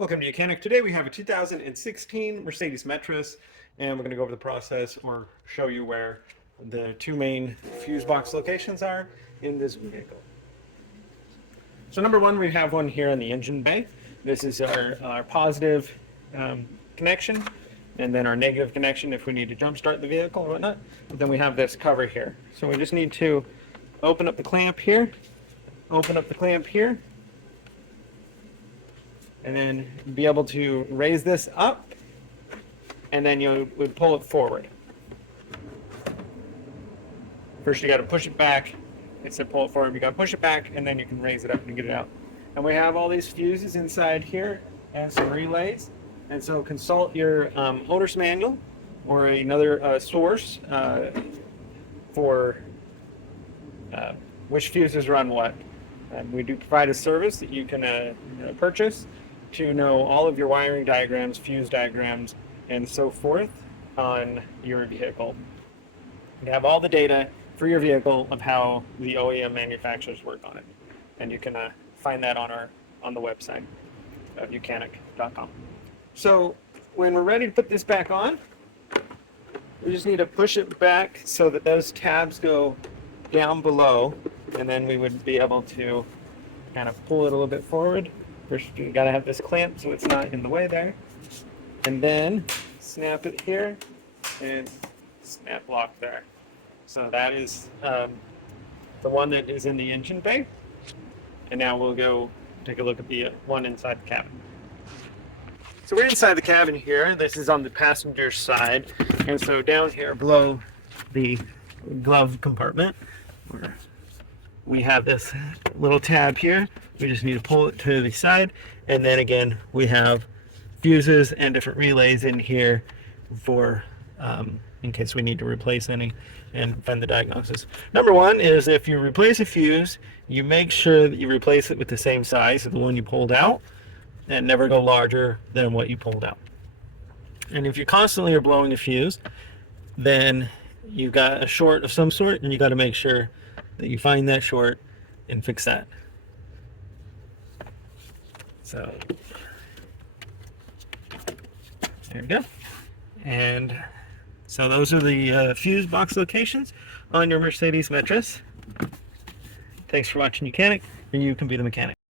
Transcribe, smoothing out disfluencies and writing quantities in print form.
Welcome to Mechanic. Today we have a 2016 Mercedes Metris, and we're going to go over the process or show you where the two main fuse box locations are in this vehicle. So number one, we have one here in the engine bay. This is our positive connection, and then our negative connection if we need to jump start the vehicle or whatnot. And then we have this cover here. So we just need to open up the clamp here, open up the clamp here, and then be able to raise this up, and then you would pull it forward. First you got to push it back, instead of pull it forward, you got to push it back, and then you can raise it up and get it out. And we have all these fuses inside here and some relays, and so consult your owner's manual or another source for which fuses run what. And we do provide a service that you can purchase to know all of your wiring diagrams, fuse diagrams, and so forth on your vehicle. You have all the data for your vehicle of how the OEM manufacturers work on it, and you can find that on the website at mechanic.com. So when we're ready to put this back on, we just need to push it back so that those tabs go down below, and then we would be able to kind of pull it a little bit forward. First, you gotta have this clamp so it's not in the way there, and then snap it here and snap lock there. So that is the one that is in the engine bay. And now we'll go take a look at the one inside the cabin. So we're inside the cabin here. This is on the passenger side, and so down here below the glove compartment, we have this little tab here. We just need to pull it to the side, and then again we have fuses and different relays in here for in case we need to replace any and find the diagnosis. Number one is if you replace a fuse, you make sure that you replace it with the same size as the one you pulled out, and never go larger than what you pulled out. And if you constantly are blowing a fuse, then you've got a short of some sort, and you got to make sure that you find that short and fix that. So there we go. And so those are the fuse box locations on your Mercedes Metris. Thanks for watching Mechanic, and you can be the mechanic.